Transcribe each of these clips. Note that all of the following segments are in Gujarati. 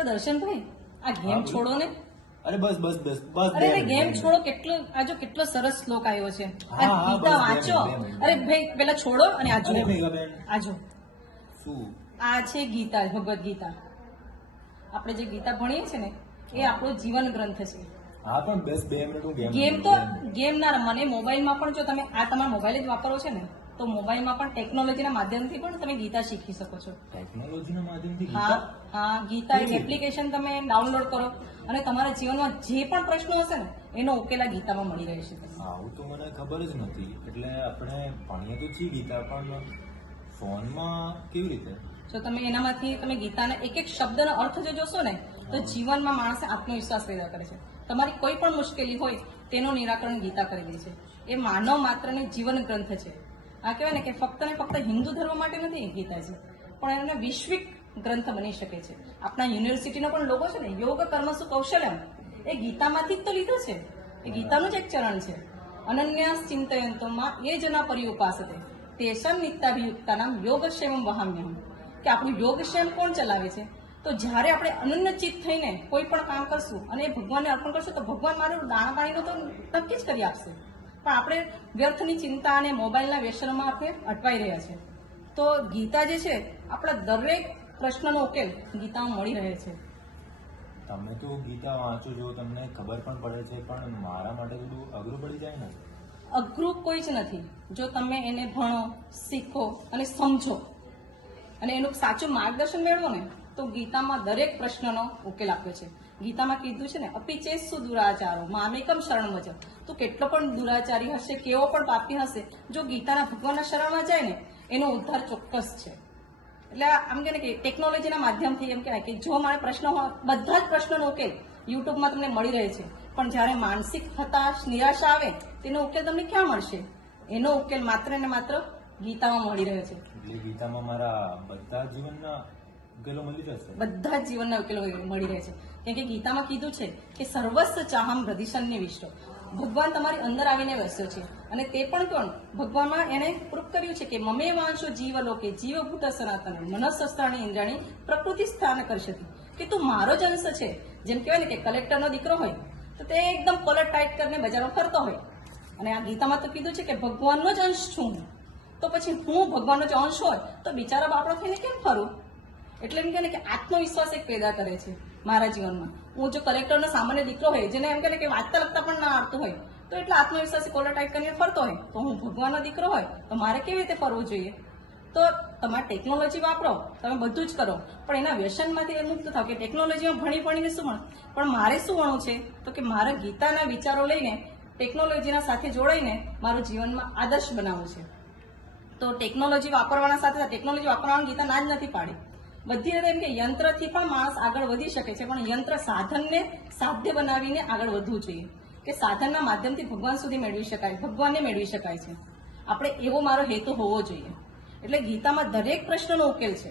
તો દર્શનભાઈ આ ગેમ છોડો ને. અરે બસ બસ બસ બસ અરે ગેમ છોડો કેટલો સરસ શ્લોક આવ્યો છે. આ ગીતા વાંચો. અરે ભાઈ પેલા છોડો અને આ જુઓ. શું આ છે ગીતા, ભગવદ ગીતા. આપણે જે ગીતા ભણીએ છીએ ને એ આપણો જીવન ગ્રંથ છે. હા પણ બસ 2 મિનિટ હું ગેમ તો ગેમ ના રમવાની. મોબાઈલમાં પણ જો તમે આ તમારા મોબાઈલ જ વાપરો છો ને તો મોબાઈલમાં પણ ટેકનોલોજીના માધ્યમથી પણ તમે ગીતા શીખી શકો છો. ટેકનોલોજીના માધ્યમથી હા ગીતા એક એપ્લિકેશન તમે ડાઉનલોડ કરો અને તમારા જીવનમાં જે પણ પ્રશ્નો હશે ને એનો ઉકેલ આ ગીતામાં મળી રહેશે. આવું તો મને ખબર જ નથી. એટલે આપણે ભણીએ તો છીએ ગીતા પણ ફોનમાં કેવી રીતે? જો તમે એનામાંથી તમે ગીતાના એક એક શબ્દનો અર્થ જો જોશો ને તો જીવનમાં માણસે આત્મવિશ્વાસ પેદા કરે છે. તમારી કોઈ પણ મુશ્કેલી હોય તેનું નિરાકરણ ગીતા કરી દે છે. એ માનવ માત્રની જીવન ગ્રંથ છે. આ કહેવાય ને કે ફક્ત ને ફક્ત હિન્દુ ધર્મ માટે નથી એ ગીતાજી, પણ એને વૈશ્વિક ગ્રંથ બની શકે છે. આપણા યુનિવર્સિટીનો પણ લોગો છે ને યોગ કર્મસુ કૌશલ્યમ, એ ગીતામાંથી જ તો લીધો છે. એ ગીતાનું જ એક ચરણ છે. અનન્યાસ ચિંતયંતોમાં એ જના પરિઉપાસતે તેષામ નિત્યાભિયુક્તાનામ યોગક્ષેમમ વહામ્યહમ. કે આપણું યોગક્ષેમ કોણ ચલાવે છે? તો જ્યારે આપણે અનન્યચિત થઈને કોઈ પણ કામ કરશું અને એ ભગવાનને અર્પણ કરશું તો ભગવાન મારું દાણા પાણીનું તો નક્કી જ કરી આપશે. પણ આપણે વ્યર્થની ચિંતા અને મોબાઈલના વ્યસનોમાં આપણે અટવાઈ રહ્યા છે. તો ગીતા જે છે આપણા દરેક પ્રશ્નનો ઉકેલ ગીતામાં મળી રહે છે. તમે તો ગીતા વાંચો છો, તમને ખબર પણ પડે છે, પણ મારા માટે થોડું અઘરું પડી જાય ને. અઘરું કોઈ જ નથી. જો તમે એને ભણો, શીખો અને સમજો અને એનું સાચું માર્ગદર્શન મેળવો ને તો ગીતામાં દરેક પ્રશ્નનો ઉકેલ આપ્યો છે. ગીતામાં કીધું છે ને અપિચેસુ દુરાચારો મામેકમ શરણ વચ. તો કેટલો પણ દુરાચારી હશે, કેવો પણ પાપી હશે, જો ગીતાના ભગવાનના શરણમાં જાય ને એનો ઉદ્ધાર ચોક્કસ છે. એટલે આમ કે ને કે ટેકનોલોજીના માધ્યમથી એમ કહેવાય કે જો મારે પ્રશ્ન હોય બધા જ પ્રશ્નનો ઉકેલ યુટ્યુબમાં તમને મળી રહે છે, પણ જ્યારે માનસિક હતાશ, નિરાશા આવે તેનો ઉકેલ તમને ક્યાં મળશે? એનો ઉકેલ માત્ર ને માત્ર ગીતામાં મળી રહ્યો છે. એટલે ગીતામાં મારા બધા જીવનના ઉકેલો મળી જશે. બધા જ જીવનના ઉકેલો મળી રહે છે. કેમ કે ગીતામાં કીધું છે કે સર્વસ્વ ચાહમ હૃદયસન્ય વિશ્વ. ભગવાન તમારી અંદર આવીને વસ્યો છે અને તે પણ કોણ? ભગવાનમાં એને પ્રૂફ કર્યું છે કે મમે વાંશો જીવલોકે જીવભૂત સનાતન મનસ્સસ્ત્રાણી ઇન્દ્રાણી પ્રકૃતિ સ્થાન કરશતી. કે તું મારો જ અંશ છે. જેમ કહેવાય ને કે કલેક્ટરનો દીકરો હોય તો તે એકદમ કોલર ટાઈટ કરીને બજારમાં ફરતો હોય, અને આ ગીતામાં તો કીધું છે કે ભગવાનનો જ અંશ છું હું. તો પછી હું ભગવાનનો જ અંશ હોય તો બિચારા બાપડો થઈને કેમ ફરું? એટલે એમ કહે ને કે આત્મવિશ્વાસ એક પેદા કરે છે મારા જીવનમાં. હું જો કલેક્ટરનો સામાન્ય દીકરો હોય જેને એમ કહે કે વાંચતા લખતા પણ ના આવડતું હોય તો એટલા આત્મવિશ્વાસી કોલર ટાઈટ કરીને ફરતો હોય, તો હું ભગવાનનો દીકરો હોય તો મારે કેવી રીતે ફરવું જોઈએ? તો તમારે ટેકનોલોજી વાપરો, તમે બધું જ કરો, પણ એના વ્યસનમાંથી મુક્ત થાવ. કે ટેકનોલોજીમાં ભણીને શું ભણ, પણ મારે શું ભણવું છે? તો કે મારા ગીતાના વિચારો લઈને ટેકનોલોજીના સાથે જોડાઈને મારું જીવનમાં આદર્શ બનાવવું છે. તો ટેકનોલોજી વાપરવાના સાથે ટેકનોલોજી વાપરવાની ગીતા ના જ નથી પાડી. બધી રીતે એમ કે યંત્રથી પણ માણસ આગળ વધી શકે છે, પણ યંત્ર સાધનને સાધ્ય બનાવીને આગળ વધવું જોઈએ. કે સાધનના માધ્યમથી ભગવાન સુધી મેળવી શકાય, ભગવાનને મેળવી શકાય છે. આપણે એવો મારો હેતુ હોવો જોઈએ. એટલે ગીતામાં દરેક પ્રશ્નનો ઉકેલ છે.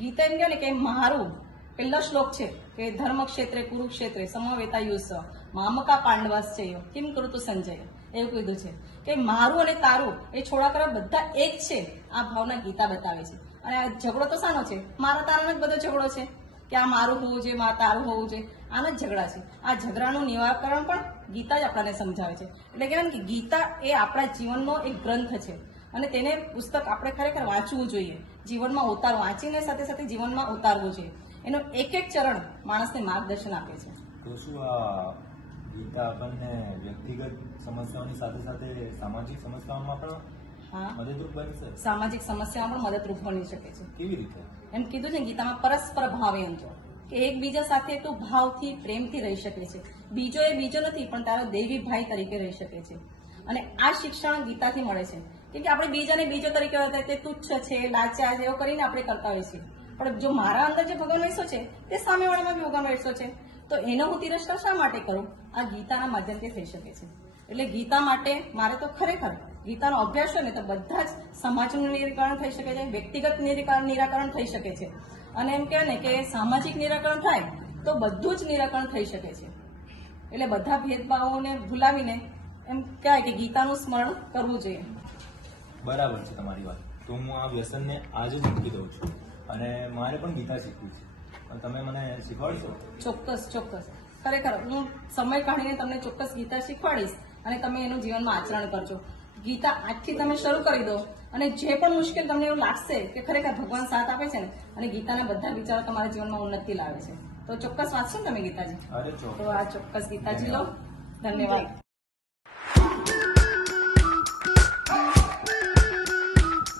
ગીતા એમ કહે ને કે મારું પહેલો શ્લોક છે કે ધર્મ ક્ષેત્રે કુરુક્ષેત્રે સમવેતા યુસ્વ મામકા પાંડવાશ્ચય કિમ કૃતુ સંજય. એવું કીધું છે કે મારું અને તારું એ છોડા કરવા બધા એક છે. આ ભાવના ગીતા બતાવે છે. અને આ ઝઘડો તો શાનો છે? મારા તારાનો જ બધો ઝઘડો છે કે આ મારું હોવું જોઈએ, મારા તારું હોવું જોઈએ. આના જ ઝઘડા છે. આ ઝઘડાનું નિવારણ પણ ગીતા જ આપણને સમજાવે છે. એટલે કહેવાય ને કે ગીતા એ આપણા જીવનનો એક ગ્રંથ છે અને તેને પુસ્તક આપણે ખરેખર વાંચવું જોઈએ, જીવનમાં ઉતારવું, વાંચીને સાથે સાથે જીવનમાં ઉતારવું જોઈએ. એનો એક એક ચરણ માણસને માર્ગદર્શન આપે છે. તો શું આ ગીતા આપણને વ્યક્તિગત સમસ્યાઓની સાથે સાથે સામાજિક સમસ્યાઓમાં પણ મદદરૂપ બનશે? સામાજિક સમસ્યામાં પણ મદદરૂપ બની શકે છે. કેવી રીતે? એમ કીધું છે ગીતામાં પરસ્પર ભાવયંતો, કે એકબીજા સાથે તું ભાવથી, પ્રેમથી રહી શકે છે. બીજો એ બીજો નથી, પણ તારો દેવી ભાઈ તરીકે રહી શકે છે. અને આ શિક્ષણ ગીતાથી મળે છે. કેમ કે આપણે બીજાને બીજો તરીકે હતા તે તુચ્છ છે, લાચાર છે, એવું કરીને આપણે કરતા હોઈએ છીએ. પણ જો મારા અંદર જે ભગવાન વહેંચો છે તે સામેવાળામાં બી ભગવાન વહેંચો છે, તો એનો હું તિરસ્કાર શા માટે કરું? આ ગીતાના માધ્યમથી થઈ શકે છે. એટલે ગીતા માટે મારે તો ખરેખર ગીતાનો અભ્યાસ હોય ને તો બધા જ સમાજનું નિરાકરણ થઈ શકે છે, વ્યક્તિગત નિરાકરણ થઈ શકે છે, અને એમ કહેવાય ને કે સામાજિક નિરાકરણ થાય તો બધું જ નિરાકરણ થઈ શકે છે. એટલે બધા ભેદભાવોને ભૂલાવીને એમ કહેવાય કે ગીતાનું સ્મરણ કરવું જોઈએ. બરાબર છે તમારી વાત. તો હું આ વ્યસનને આજે જ મૂકી દઉં છું અને મારે પણ ગીતા શીખવી છે. પણ તમે મને શીખવાડશો? ચોક્કસ ચોક્કસ, ખરેખર હું સમય કાઢીને તમને ચોક્કસ ગીતા શીખવાડીશ અને તમે એનું જીવનમાં આચરણ કરજો. ગીતા આજથી તમે શરૂ કરી દો અને જે પણ મુશ્કેલ તમને એવું લાગશે કે ખરેખર ભગવાન સાથ આપે છે ને અને ગીતાના બધા વિચારો તમારા જીવનમાં ઉન્નતિ લાવે છે, તો ચોક્કસ વાંચશો ને તમે ગીતાજી? અરે ચોક્કસ. તો આ ચોક્કસ ગીતાજી લો. ધન્યવાદ.